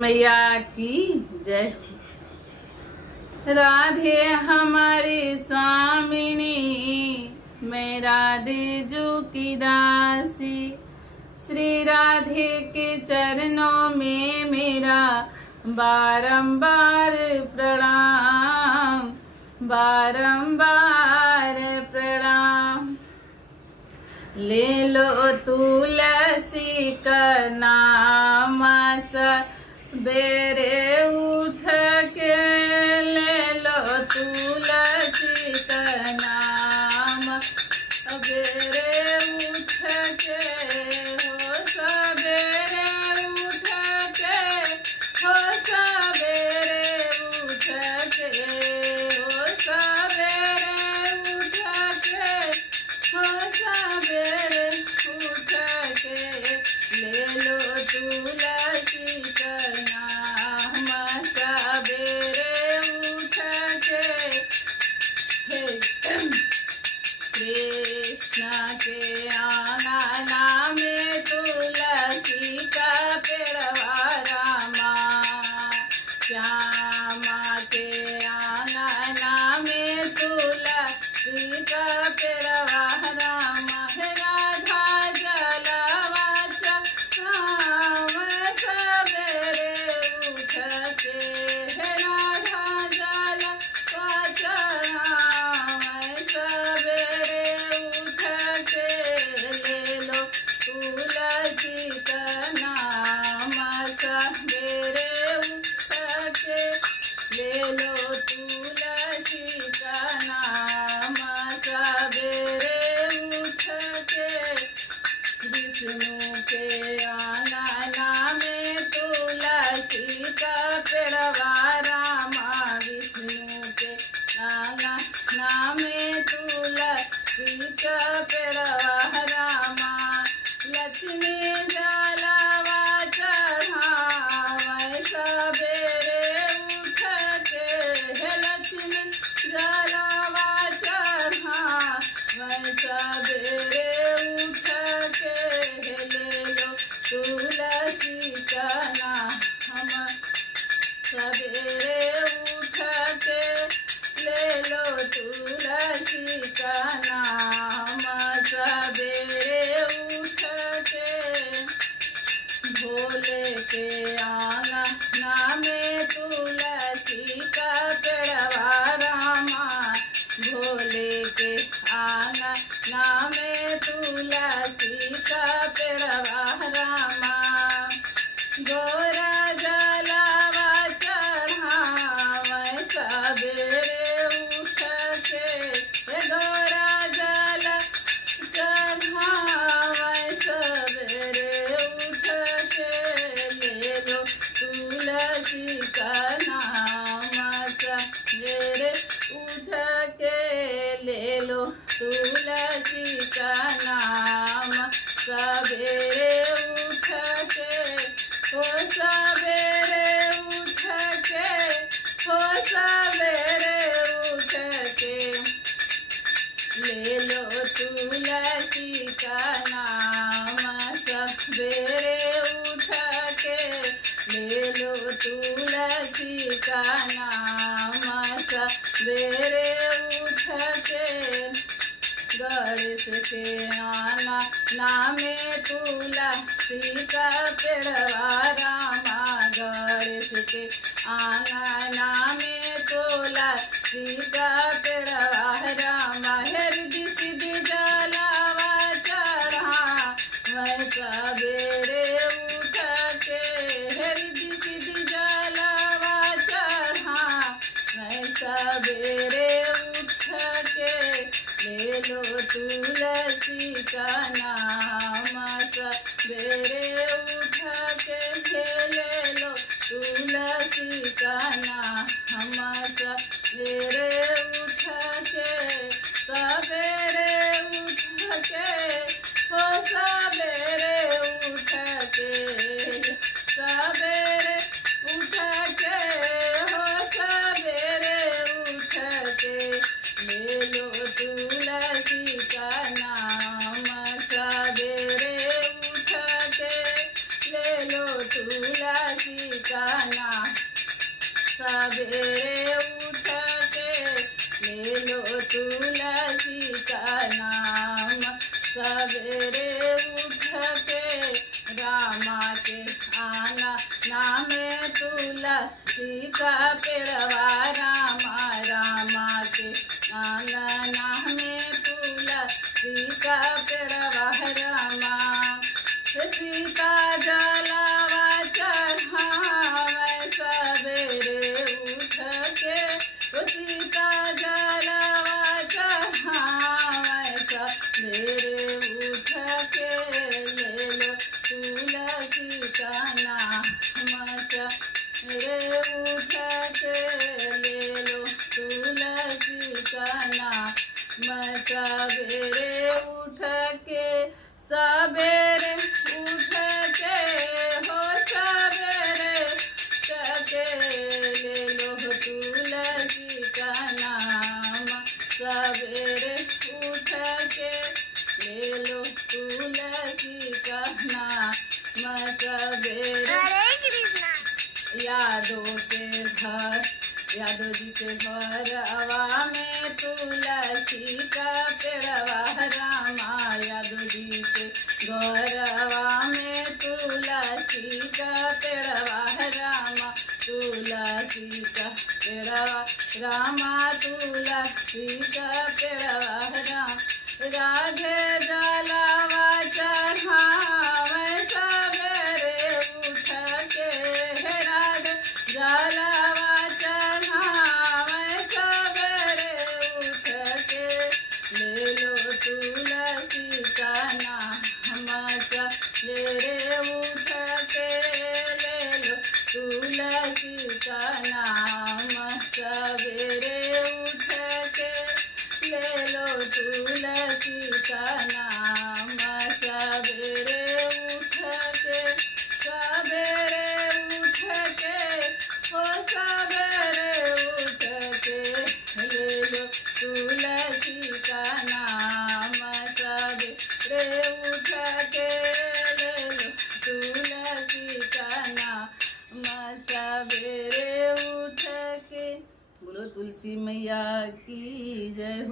मैया की जय। राधे हमारी स्वामिनी, मैं राधे जो की दासी। श्री राधे के चरणों में मेरा बारंबार प्रणाम, बारंबार प्रणाम। ले लो तुलसी का नाम, बेरे उठ के ले लो तुलसी का नाम। बेरे उठ के हो सबेरे उठ के, हो सबेरे उठ के, हो सबेरे उठ के, हो सबेरे उठ के ले लो तुलसी का नाम। सबेरे उठ के हे कृष्ण के आंगना में तुलसी का पेड़वा रामा, श्यामा के आंगना में तुलसी का पेड़वा रामा। हे राधा जलवा चढ़ाव सबेरे उठ के, हे राधा जलवा चढ़ाव सबेरे उठ के ले लो तुलसी का नाम। सबेरे उठ के ले लो तुलसी का नाम। सबेरे उठ के विष्णु के आंगना में तुलसी का पेड़वा रामा, विष्णु के आंगना में तुलसी का पेड़वा रामा। लक्ष्मी जलवा चढ़ाव सबेरे उठ के, हे लक्ष्मी जलवा चढ़ाव सबेरे उठ के ले लो तुलसी का नाम। सबेरे उठ के ले लो तुलसी का नाम। सबेरे उठ के भोले के आंगना में तुलसी का पेड़वा रामा, भोले के आंगना में तुलसी का पेड़वा रामा। गोरा जलवा चढ़ाव सबेरे उठ के, हे गोरा जल चढ़ाव सबेरे उठ के ले लो तुलसी का नाम। सबेरे उठ के ले लो तुलसी का नाम। सबेरे उठ के हो सबेरे उठ के, हो सबेरे उठ के ले लो तुलसी का नाम। सबेरे उठ के ले लो तुलसी का नाम। सबेरे उठ के गणेश के आंगना में तुलसी का पेड़वा रामा, गणेश के आंगना में तुलसी का पेड़वा रामा। हे रिद्धि सिद्धि जलवा चढ़ाव सबेरे उठ के, हे रिद्धि सिद्धि जलवा चढ़ाव सबेरे उठ के ले लो तुलसी का नाम। सबेरे उठ के ले लो तुलसी का नाम। सबेरे उठ के तुलसी का पेड़वा रामा रामा के आंगना में तुलसी का पेड़वा रामा सीता जलावा चढ़ावे सवेरे उठ के सीता जलावा चढ़ावे सवेरे उठ के ले लो तुलसी का नाम सवेरे उठ के ले लो तुलसी का नाम सवेरे उठ के सवेरे उठ के हो सवेरे के ले लो तुलसी का नाम सवेरे उठ के ले लो तुलसी का नाम सवेरे यादों जी के घर हवा में तुलसी का पेड़वा रामा यादव जी के घर हवा में तुलसी का पेड़वा रामा तुलसी का पेड़वा रामा तुलसी का पेड़वा राम राधे जलावा चढ़ावे सवेरे उठ के राधे जलावा चढ़ावे सवेरे उठ के ले लो तुलसी का नाम सवेरे उठ के ले लो तुलसी का नाम सवेरे उठ के ले लो तुलसी का नाम सवेरे उठ के सवेरे उठ के ओ सवेरे उठ के ले लो तुलसी का नाम सवेरे उठ के ले लो तुलसी का नाम सवेरे उठ के। बोलो तुलसी मैया की जय हो।